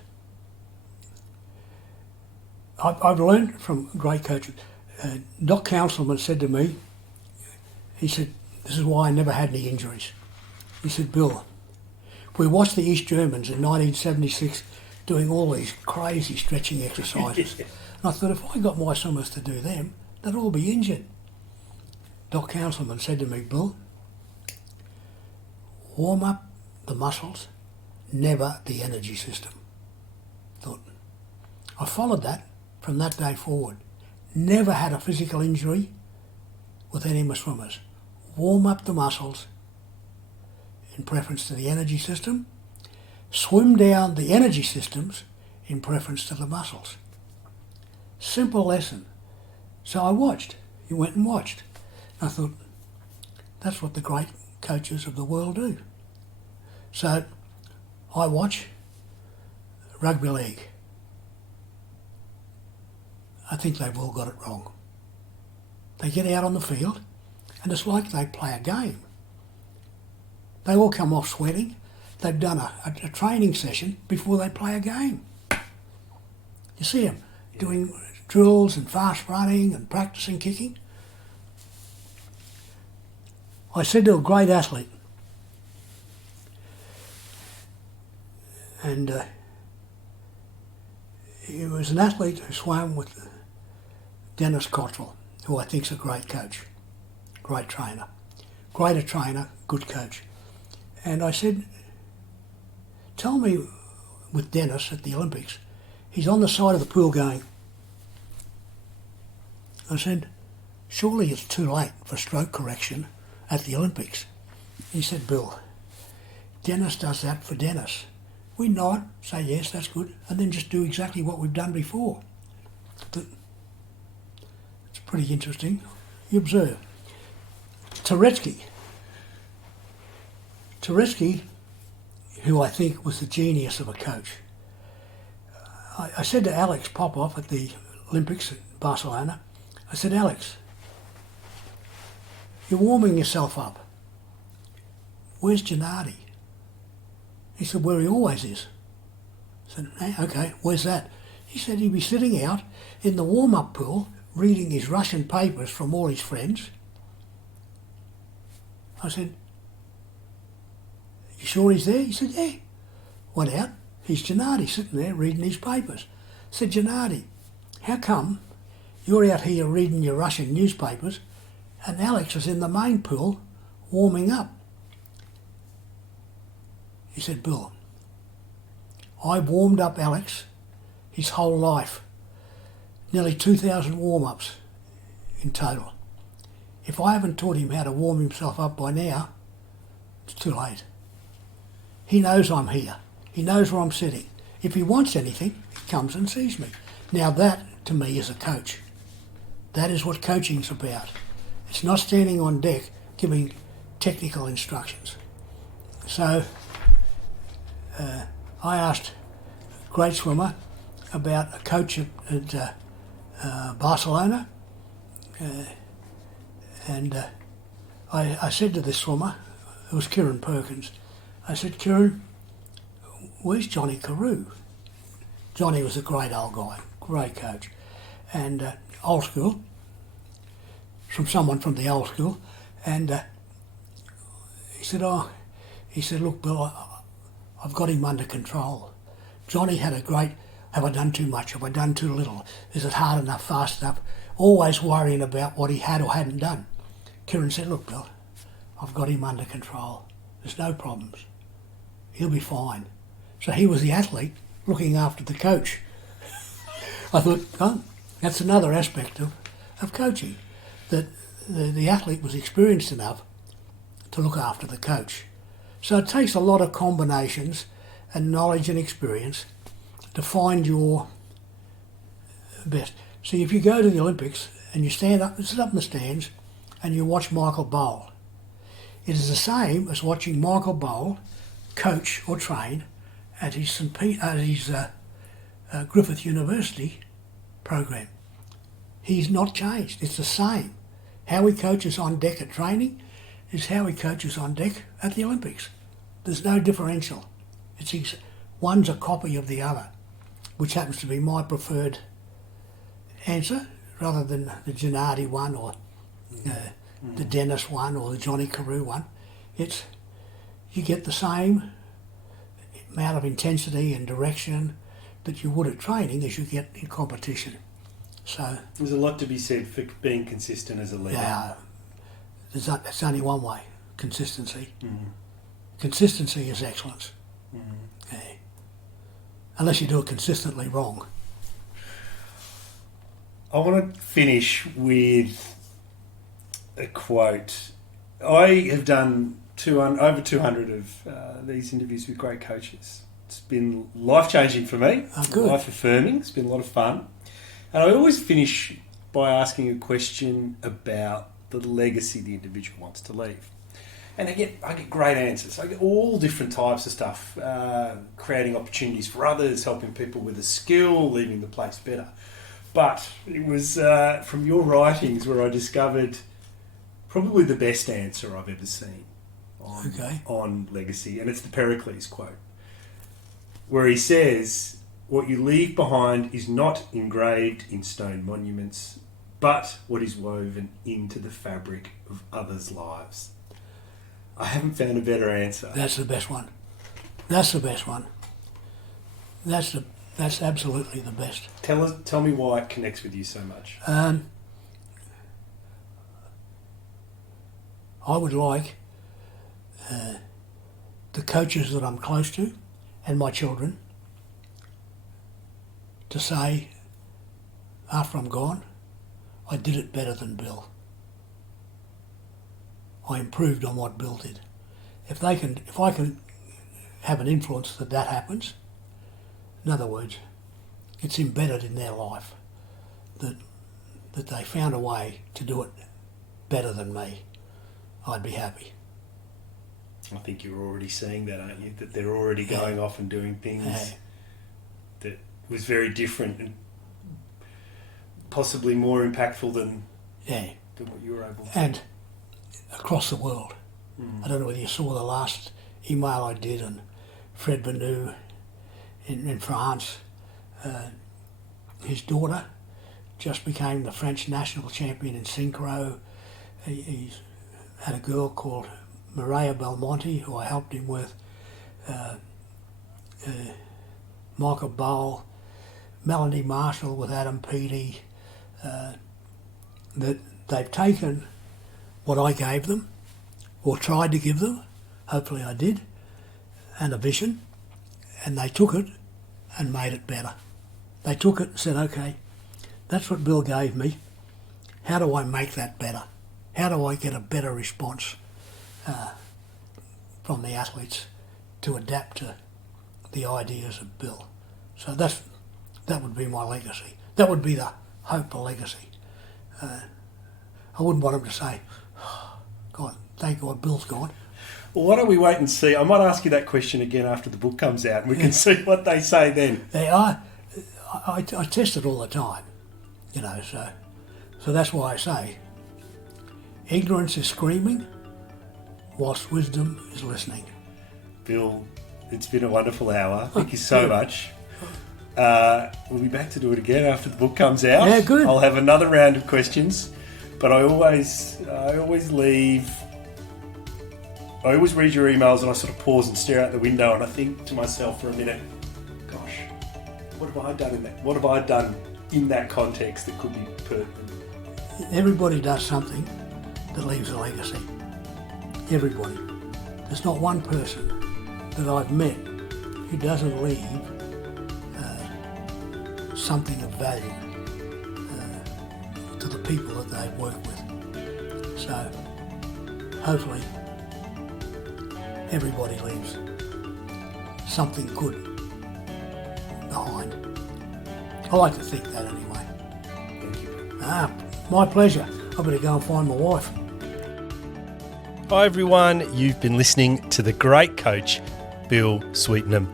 I've learned from great coaches. Doc Councilman said to me, he said, this is why I never had any injuries. He said, Bill, we watched the East Germans in 1976 doing all these crazy stretching exercises. And I thought, if I got my swimmers to do them, they'd all be injured. Doc Councilman said to me, Bill, warm up the muscles, never the energy system. I followed that from that day forward. Never had a physical injury with any of my swimmers. Warm up the muscles in preference to the energy system. Swim down the energy systems in preference to the muscles. Simple lesson. So I watched. You went and watched. I thought, that's what the great coaches of the world do. So I watch rugby league. I think they've all got it wrong. They get out on the field and it's like they play a game. They all come off sweating. They've done a training session before they play a game. You see them doing drills and fast running and practicing kicking. I said to a great athlete, and he was an athlete who swam with Dennis Cottrell, who I think's a great coach, great trainer, greater trainer, good coach. And I said, tell me, with Dennis at the Olympics, he's on the side of the pool going, I said, surely it's too late for stroke correction at the Olympics. He said, Bill, Dennis does that for Dennis. We nod, say yes, that's good, and then just do exactly what we've done before. It's pretty interesting. You observe. Turetsky, who I think was the genius of a coach. I said to Alex Popov at the Olympics in Barcelona, I said, Alex, you're warming yourself up. Where's Gennady? He said, where he always is. I said, hey, okay, where's that? He said he'd be sitting out in the warm-up pool reading his Russian papers from all his friends. I said, you sure he's there? He said, yeah. Went out, he's Gennady sitting there reading his papers. I said, Gennady, how come you're out here reading your Russian newspapers and Alex is in the main pool warming up? He said, Bill, I warmed up Alex his whole life, nearly 2,000 warm-ups in total. If I haven't taught him how to warm himself up by now, it's too late. He knows I'm here. He knows where I'm sitting. If he wants anything, he comes and sees me. Now that, to me, is a coach. That is what coaching's about. It's not standing on deck giving technical instructions. So I asked a great swimmer about a coach at Barcelona, and I said to this swimmer, it was Kieran Perkins, I said, Kieran, where's Johnny Carew? Johnny was a great old guy, great coach, and old school, from someone from the old school, and he said, look, Bill, I've got him under control. Johnny had a great, have I done too much? Have I done too little? Is it hard enough, fast enough? Always worrying about what he had or hadn't done. Kieran said, look, Bill, I've got him under control. There's no problems. He'll be fine. So he was the athlete looking after the coach. I thought, oh, that's another aspect of coaching, that the athlete was experienced enough to look after the coach. So it takes a lot of combinations and knowledge and experience to find your best. See, if you go to the Olympics and you sit up in the stands and you watch Michael bowl, it is the same as watching Michael bowl coach or train at his Griffith University program. He's not changed. It's the same. How he coaches on deck at training is how he coaches on deck at the Olympics. There's no differential. One's a copy of the other, which happens to be my preferred answer, rather than the Gennady one or the Dennis one or the Johnny Carew one. You get the same amount of intensity and direction that you would at training as you get in competition. So there's a lot to be said for being consistent as a leader. Yeah, it's only one way, consistency. Mm-hmm. Consistency is excellence. Mm-hmm. Yeah. Unless you do it consistently wrong. I want to finish with a quote. I have done over 200 of these interviews with great coaches. It's been life-changing for me, life-affirming. It's been a lot of fun. And I always finish by asking a question about the legacy the individual wants to leave. And I get great answers. I get all different types of stuff, creating opportunities for others, helping people with a skill, leaving the place better. But it was from your writings where I discovered probably the best answer I've ever seen on legacy, and it's the Pericles quote, where he says, what you leave behind is not engraved in stone monuments, but what is woven into the fabric of others' lives. I haven't found a better answer. That's the best one. That's the best one. That's absolutely the best. Tell me why it connects with you so much. I would like the coaches that I'm close to and my children to say, after I'm gone, I did it better than Bill. I improved on what Bill did. If I can have an influence that happens, in other words, it's embedded in their life that they found a way to do it better than me, I'd be happy. I think you're already seeing that, aren't you? That they're already going off and doing things that was very different and possibly more impactful than what you were able to. And across the world. I don't know whether you saw the last email I did on Fred Benoit in France. His daughter just became the French national champion in synchro. He's had a girl called Mireia Belmonte, who I helped him with. Michael Bowl, Melanie Marshall with Adam Peaty. That they've taken what I gave them, or tried to give them, hopefully I did, and a vision, and they took it and made it better. They took it and said, okay, that's what Bill gave me. How do I make that better? How do I get a better response from the athletes to adapt to the ideas of Bill? So that would be my legacy. That would be the hope of legacy. I wouldn't want them to say, oh, God, thank God Bill's gone. Well, why don't we wait and see? I might ask you that question again after the book comes out, and we can see what they say then. I test it all the time, you know, so that's why I say, ignorance is screaming, whilst wisdom is listening. Bill, it's been a wonderful hour. Thank you so much. We'll be back to do it again after the book comes out. Yeah, good. I'll have another round of questions, but I always read your emails and I sort of pause and stare out the window and I think to myself for a minute, gosh, what have I done in that? What have I done in that context that could be pertinent? Everybody does something that leaves a legacy. Everybody. There's not one person that I've met who doesn't leave something of value to the people that they work with. So hopefully everybody leaves something good behind. I like to think that anyway. Thank you. My pleasure. I better go and find my wife. Hi everyone, you've been listening to the great coach, Bill Sweetenham.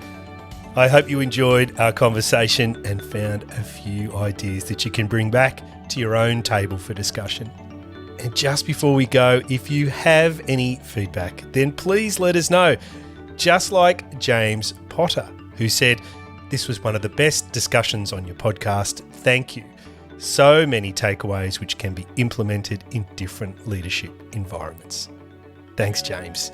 I hope you enjoyed our conversation and found a few ideas that you can bring back to your own table for discussion. And just before we go, if you have any feedback, then please let us know. Just like James Potter, who said, "This was one of the best discussions on your podcast. Thank you. So many takeaways which can be implemented in different leadership environments." Thanks, James.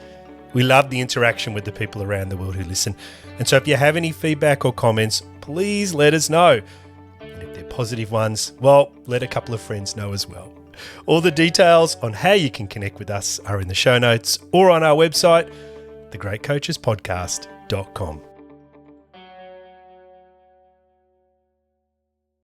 We love the interaction with the people around the world who listen. And so if you have any feedback or comments, please let us know. And if they're positive ones, well, let a couple of friends know as well. All the details on how you can connect with us are in the show notes or on our website, thegreatcoachespodcast.com.